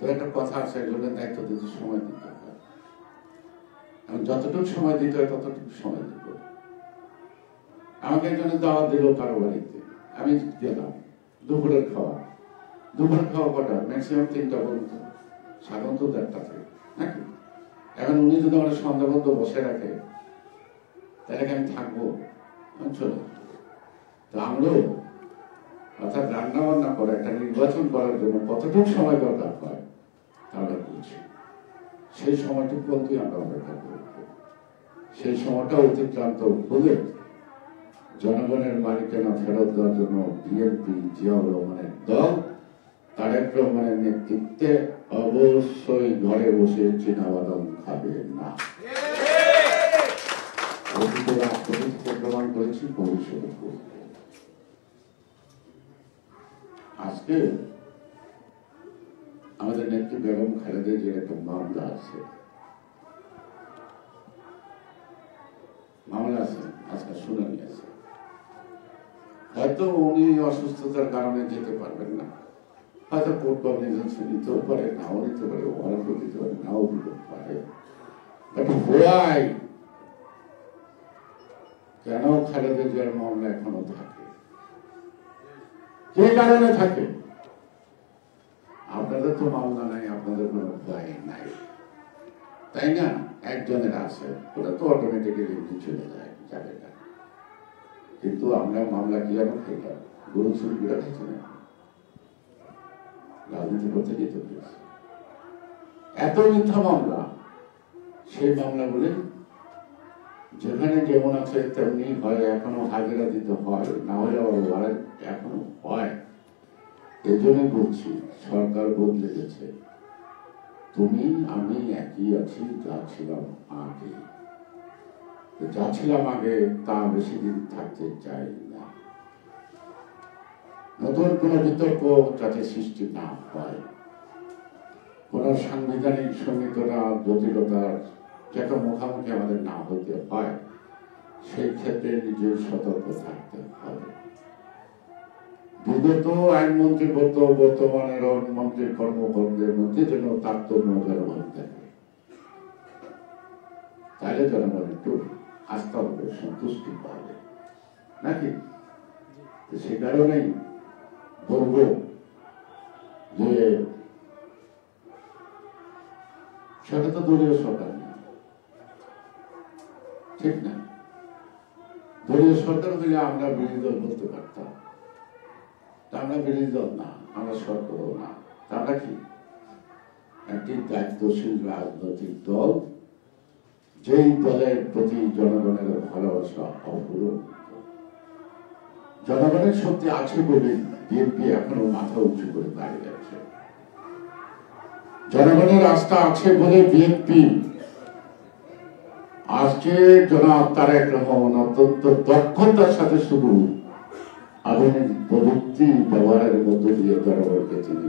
তো একটা কথা আছে, একজনের দায়িত্ব দিতে সময় দিতে হয়। আমি যতটুকু সময় দিতে হয় ততটুকু সময় দিব। আমাকে একজনের দাওয়াত দিল কারো বাড়িতে, আমি গেলাম। দুপুরের খাওয়া কটা? ম্যাক্সিমাম 3টা পর্যন্ত, সাধারণত 1:30 থেকে নাকি। এখন উনি যদি আমার সন্ধ্যা পর্যন্ত বসে রাখে তাহলে আমি থাকবো? আমি চলে আসবো। তো আমরাও অর্থাৎ রান্না বান্না করে একটা নির্বাচন করার জন্য কতটুকু সময় দরকার হয় আমরা বুঝছি। সেই সময়টুকু পর্যন্তই আমরা অপেক্ষা করব। সেই সময়টা অতিক্রান্ত হলে জনগণের মালিকানা ফেরত দেওয়ার জন্য বিএনপি, জিয়াউর রহমানের দল, তারেক রহমানের নেতৃত্বে অবশ্যই ঘরে বসে চীনাবাদাম খাবে না। অতীতে রাষ্ট্রপতি থেকে প্রমাণ করেছি, ভবিষ্যতে করব। আজকে আমাদের নেত্রী বেগম খালেদা জিয়ার একটা মামলা আছে, আজকে শুনানি আছে। হয়তো উনি অসুস্থতার কারণে যেতে পারবেন না, হয়তো কোর্ট কগনিজেন্সি নিতেও পারে, নাও নিতে পারে, ওয়ারেন্টও দিতে পারে, নাও দিতে পারে। কেন খালেদা জিয়ার মামলা এখনো থাকে? যে কারণে থাকে? আপনাদের তো মামলা নাই, আপনাদের কোনো ভয় নাই, তাই না? একজনের আছে, ওটা তো অটোমেটিক্যালি চলে যায়, যাবে না। কিন্তু আমরা মামলা কি যেন খেলাম, গরু চুরি বিড়া খেয়েছে না, রাজনীতি করতে যেতে পেরেছে। এত মিথ্যা মামলা, সেই মামলাগুলি যেখানে যেমন আছে তেমনি হয়, এখনো হাজিরা দিতে হয়, না হলে ওয়ারেন্ট এখনো হয়। এই জন্য বলছি, সরকার বদলে গেছে। তুমি আমি একই আছি, যা ছিলাম আগে। যা ছিলাম আগে তা বেশি দিন থাকতে চাই না। নতুন কোন বিতর্ক যাতে সৃষ্টি না হয়, কোন সাংবিধানিক সঙ্গীততা জটিলতার যাতে মুখোমুখি আমাদের না হতে হয়, সেই ক্ষেত্রে নিজের সতর্ক থাকতে হবে। বিগত আইনমন্ত্রী বর্তমানের আইনমন্ত্রীর কর্মকর্তাদের মধ্যে যেন তারতম্য জনগণ থাকে, তাহলে জনগণ একটু আস্থা হবে, সন্তুষ্টি পাবে নাকি। সে কারণেই বলব যে সেটা তো দলীয় সরকার না, ঠিক না? দলীয় সরকার হলে আমরা বিরোধী দল বলতে পারতাম, আমরা বিরোধী দল না, আমরা সরকারও না। আমরা কি একটি দায়িত্বশীল রাজনৈতিক দল, যেই দলের প্রতি জনগণের ভালোবাসা অপূরণীয়। জনগণের শক্তি আছে বলে বিএনপি এখনো মাথা উঁচু করে দাঁড়িয়ে আছে। জনগণের আস্থা আছে বলে বিএনপি আজকে জনাব তারেক রহমান অত্যন্ত দক্ষতার সাথে শুধু আধুনিক প্রযুক্তি ব্যবহারের মধ্য দিয়ে জনগণকে তিনি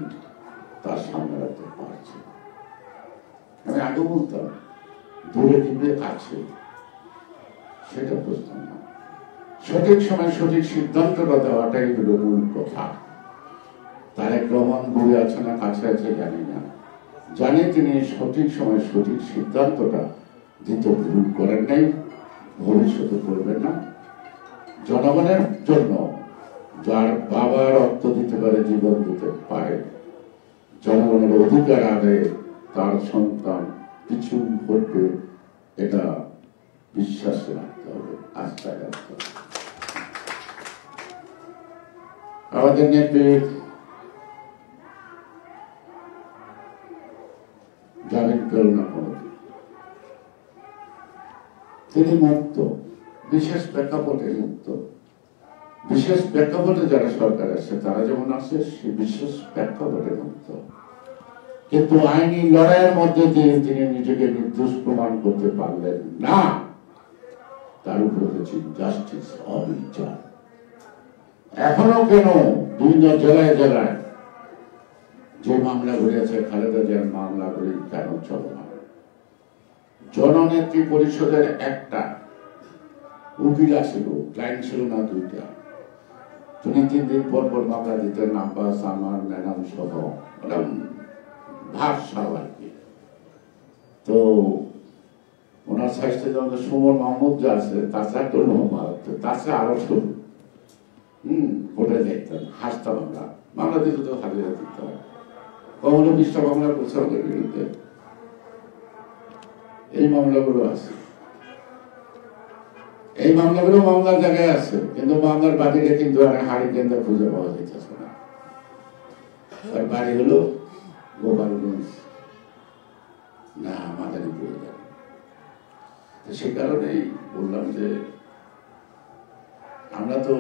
তার সামনে রাখতে পারছে। আমি আগে বলতাম দূরে দূরে আছে, সেটা প্রশ্ন না। সঠিক সময় সঠিক সিদ্ধান্তটা দেওয়াটাই হলো মূল কথা। তারেক রহমান দূরে আছে না কাছে আছে জানি না, জানি তিনি সঠিক সময় সঠিক সিদ্ধান্তটা দিতে ভুল করেন নাই, ভবিষ্যতে করবেন না। জনগণের জন্য যার বাবা রক্ত দিতে পারে, জীবন দিতে পারে, জনগণের অধিকার আদায়ে তার সন্তান পিছু করবে, এটা বিশ্বাস রাখতে হবে, আস্থা রাখতে হবে। আমাদের নেত্রী জামিন পেল না কোনদিন, তিনি মুক্ত, বিশেষ প্রেক্ষাপটে মুক্ত। বিশেষ প্রেক্ষাপটে যারা সরকার আছে তারা যেমন আছে, সে বিশেষ প্রেক্ষাপটে মুক্ত। কিন্তু আইনি লড়াইয়ের মধ্যে দিয়ে তিনি নিজেকে নির্দোষ প্রমাণ করতে পারলেন না, তার উপর হচ্ছে জাস্টিস, অবিচার। এখনো কেন বিভিন্ন জেলায় জেলায় যে মামলাগুলি আছে, খালেদা জিয়ার মামলাগুলি কেন চলমান? জননেত্রী পরিষদের একটা উকিল ছিল, ক্লায়েন্ট ছিল না 2টা। তিনি 3 দিন পর পর মামলা দিতেন, আব্বাস, আমার, ম্যাডাম সহ ভাবসাব আর কি। তো ওনার স্বাস্থ্য যেমন সুমন মাহমুদ যা আছে তাছাড়া তো তাছাড়া আরো শুরু কোর্টে যাইতেন, হাসতাম আমরা, মামলা দিতে তো হাজিরা দিতে হয়, কখনো বিশ্ব মামলা প্রচারকের বিরুদ্ধে এই মামলাগুলো আছে। এই মামলাগুলো মামলার জায়গায় আছে, কিন্তু মামলার বাদীকে কিন্তু আর হাড়ি কেন্দ্র খুঁজে পাওয়া যাইতেছে না। আর বাড়ি হলো গোপালগঞ্জ না মাদারীপুর। সে কারণেই বললাম যে আমরা তো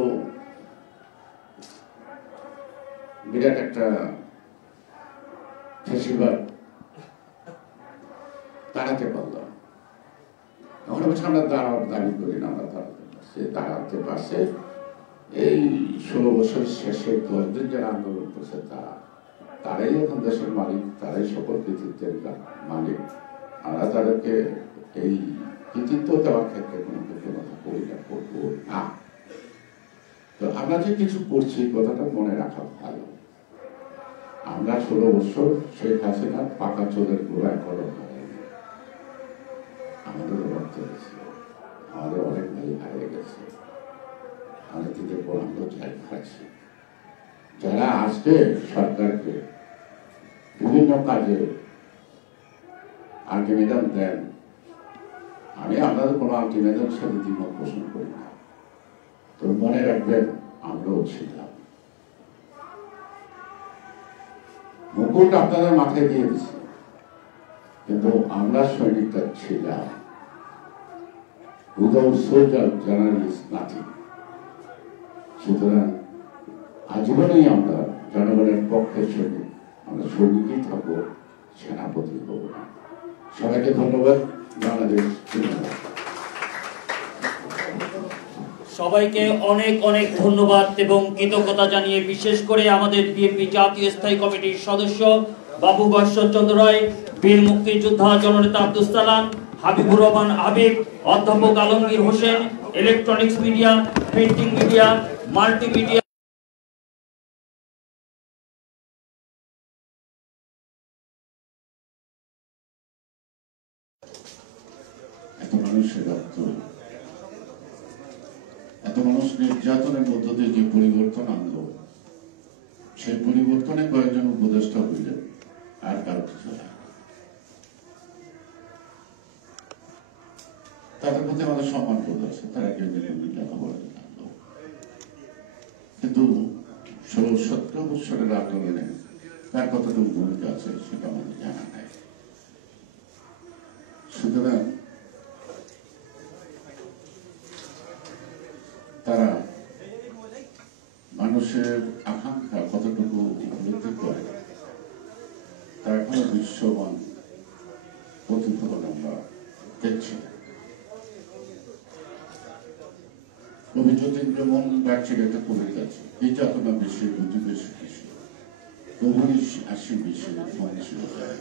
বিরাট একটা ফেসিবাদ তাড়াতে পারলাম। এখন অবশ্য আমরা দাবি করি না, আমরা দাঁড়াতে পারছে। এই 16 বছর শেষে 10 দিন যারা আন্দোলন করছে তারাই এখন দেশের মালিক, তারাই সকল কৃতিত্বের মালিক। আমরা তাদেরকে এই কৃতিত্ব দেওয়ার ক্ষেত্রে কোনো কৃতজ্ঞতা করি না, করবো না। তো আমরা যে কিছু করছি কথাটা মনে রাখা ভালো। আমরা 16 বছর শেখ হাসিনার পাকা চোরের গোড়ায় কলম হয়নি, আমাদের রক্ত গেছে, আমাদের অনেক ভাই হারিয়ে গেছে, আমাদের দিদের পর আমরা যাই খাচ্ছি। যারা আজকে সরকারকে বিভিন্ন কাজে আলটিমেটাম দেন, আমি আপনাদের কোনো আলটিমেটাম সাথে দ্বিমত পোষণ করি না। তো মনে রাখবেন আমরাও ছিলাম, মুকুট আপনাদের মাথায় দিয়ে দিচ্ছি, কিন্তু আমরা সৈনিকটা ছিলাম। Without soldier journalist nothing. সুতরাং আজীবনেই আমরা জনগণের পক্ষে সৈনিক, আমরা সৈনিকই থাকবো, সেনাপতি হবো না। সবাইকে ধন্যবাদ। বাংলাদেশ সবাইকে অনেক অনেক ধন্যবাদ এবং কৃতজ্ঞতা জানিয়ে, বিশেষ করে আমাদের বিএনপি জাতীয় স্থায়ী কমিটির সদস্য বাবু বৎসচন্দ্র রায়, বীর মুক্তিযোদ্ধা জননেতা আব্দুল সালাম, হাবিবুর রহমান হাবিব, অধ্যাপক Alamgir Hossain, electronics media, printing media, multimedia এত মানুষ নির্যাতনের মধ্য দিয়ে যে পরিবর্তন আনলো, সেই পরিবর্তনে কয়েকজন উপদেষ্টা হইলেন, আর কারো কিছু না। তাদের প্রতি আমাদের সম্মান বোধ আছে, তারা কেউ লেখাপড়া জানলো। কিন্তু 16-17 বছরের আন্দোলনে তার কতটুকু ভূমিকা আছে সেটা আমাদের জানা নাই। সুতরাং তারা মানুষের আকাঙ্ক্ষা কতটুকু উপলব্ধি করে তা এখনো দৃশ্যমান প্রতিফলন আমরা দেখছি। কবি যতীন্দ্রমোহন বাগচির একটা কবিতা আছে, নির্যাতনা বেশি বুঝিবে শিখেছি, কবি আসি বেশি মঞ্চে যায়।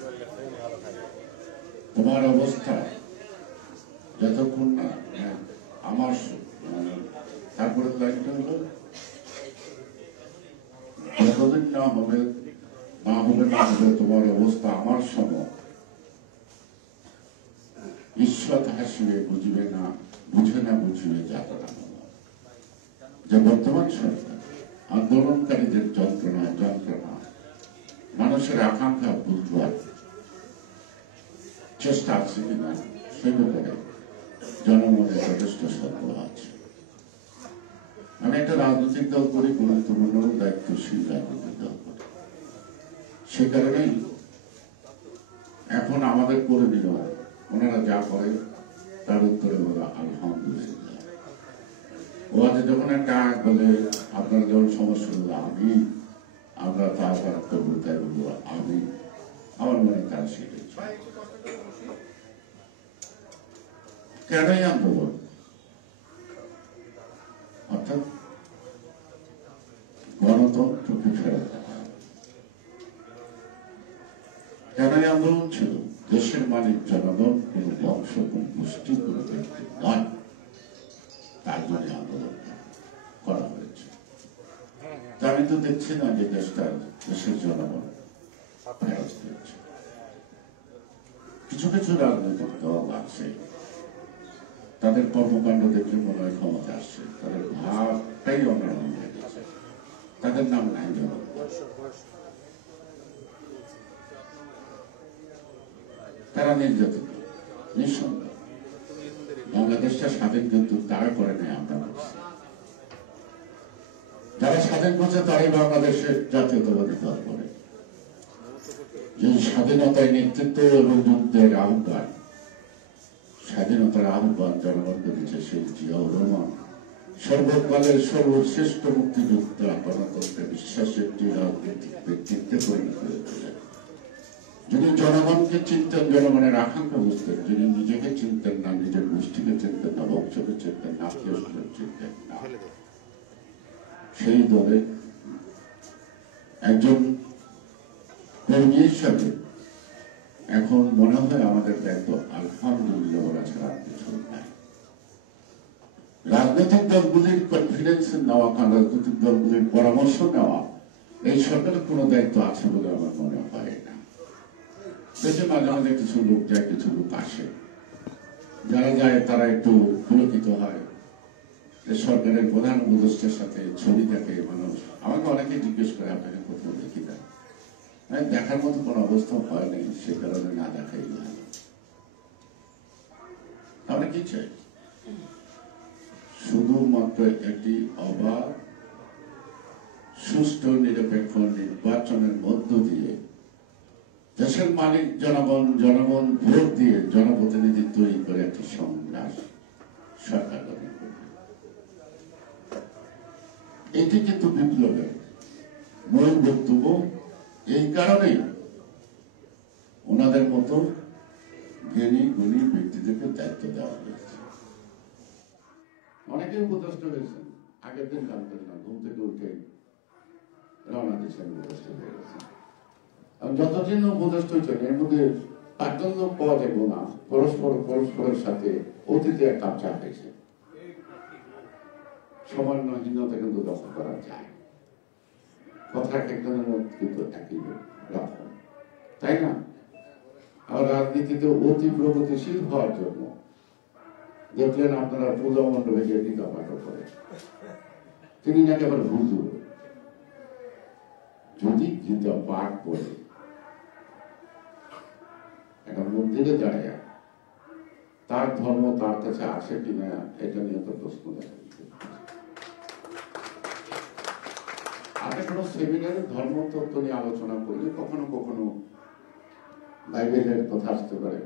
তোমার অবস্থা যতক্ষণ না আমার, তারপরে লাইনটা হলো, যতদিন না হবে তোমার অবস্থা আমার সময়, ঈশ্বর হাসিবে বুঝিবে না, বুঝে না বুঝিবে যাতনা। যে বর্তমান সরকার আন্দোলনকারীদের যন্ত্রণা মানুষের আকাঙ্ক্ষা বুঝবার চেষ্টা আছে কিনা সে ব্যাপারে জনমনে যথেষ্ট সন্দেহ আছে। আমি একটা রাজনৈতিক দল করি, গুরুত্বপূর্ণ দায়িত্বশীল রাজনৈতিক দল করি। সে কারণেই এখন আমাদের করে দিল, ওনারা যা করে তার উত্তরে বলা আলহামদুলিল্লাহ। ওদের যখন একটা বলে আপনারা যখন সমস্যা হলো আমরা তার করবো, তাই বলবো আমি, আমার মনে তারা শিখেছি। কেনই আন্দোলন? অর্থাৎ গণতন্ত্রকে ফেরত দেওয়া। কেনই আন্দোলন ছিল? দেশের মালিক জনগণ, কোন বংশ, কোন গোষ্ঠী, কোন ব্যক্তি নয়, তার জন্য আন্দোলন করা হয়েছে। আমি তো দেখছি না যে দেশের জনগণ ফেরত দিচ্ছে। কিছু কিছু রাজনৈতিক দল আছে, তাদের কর্মকাণ্ড দেখলে মনে হয় ক্ষমতা আসছে, তাদের ভাবটাই অন্যরকম হয়ে গেছে। তাদের নাম নাই জনগণ। তারা নির্যাতিত, নিঃসন্দেহ। বাংলাদেশটা স্বাধীন কিন্তু তারা করে নেই, আমরা করছি। যারা স্বাধীন করছে তারাই বাংলাদেশের জাতীয়তাবাদী দল করে। যে স্বাধীনতায় নেতৃত্ব এবং যুদ্ধের আহ্বান, স্বাধীনতার আহ্বান জনগণকে দিচ্ছে সেই জিয়াউর রহমান, সর্বকালের সর্বশ্রেষ্ঠ মুক্তিযোদ্ধা, গণতন্ত্রে বিশ্বাসের রাজনৈতিক ব্যক্তিত্বে পরিণত হয়েছিলেন। যিনি জনগণকে চিনতেন, জনগণের আকাঙ্ক্ষা বুঝতেন, যিনি নিজেকে চিনতেন না, নিজের গোষ্ঠীকে চিনতেন না, বংশকে চিনতেন না, আত্মীয় চিনতেন না, সেই দলে একজন কর্মী হিসাবে এখন মনে হয় আমাদের দায়িত্ব আলহামদুলিল্লাহ ওরা ছাড়া কিছু নাই। রাজনৈতিক দলগুলির কনফিডেন্স নেওয়া, রাজনৈতিক দলগুলির পরামর্শ নেওয়া এই সরকারের কোনো দায়িত্ব আছে বলে আমার মনে হয় না। দেশে মাঝে মাঝে কিছু লোক যায়, কিছু লোক আসে, যারা যায় তারা একটু পুলকিত হয়। সরকারের প্রধান উপদেষ্টার সাথে ছবি দেখে মানুষ, আমাকে অনেকে জিজ্ঞেস করে আপনাকে কোথাও দেখি না, দেখার মতো কোন অবস্থা হয় নাই, সে কারণে না দেখাই ভালো। আমরা কি চাই? শুধুমাত্র একটি অবাধ, সুষ্ঠু, নিরপেক্ষ নির্বাচনের মধ্য দিয়ে দেশের মালিক জনগণ, জনগণ ভোট দিয়ে জনপ্রতিনিধি তৈরি করে একটি সংঘাত সরকার গঠন করবে। এটি কিন্তু বিপ্লবের মূল বক্তব্য। এই কারণেই ওনাদের মতো জ্ঞানী গুণী ব্যক্তিদেরকে দায়িত্ব দেওয়া হয়েছে। অনেকে উপদেষ্ট হয়েছেন, আগের দিন জানতেন না, ঘুম থেকে উঠে রওনা দিচ্ছেন, উপদেষ্ট হয়ে গেছেন। যতদিন উপদেষ্ট হয়েছেন এর মধ্যে একজন লোক পাওয়া যাবে না পরস্পরের সাথে অতীতে এক কাপ চা খাইছে। সমন্বয়হীনতা কিন্তু দখল করা যায়, কথা একজনের মধ্যে কিন্তু একই রকম, তাই না? আর রাজনীতিতে অতি প্রগতিশীল হওয়ার জন্য দেখলেন আপনারা পূজা মণ্ডপে গিয়ে গীতা পাঠ করে, তিনি নাকি আবার হুজুর। যদি গীতা পাঠ করে একটা মন্দিরে দাঁড়ায়, তার ধর্ম তার কাছে আসে কিনা এটা নিয়ে তো প্রশ্ন দেখা দিচ্ছে। আগে কোনো সেমিনারে ধর্মতত্ত্ব নিয়ে আলোচনা করলে কখনো কখনো বাইবেলের কথা আসতে পারে,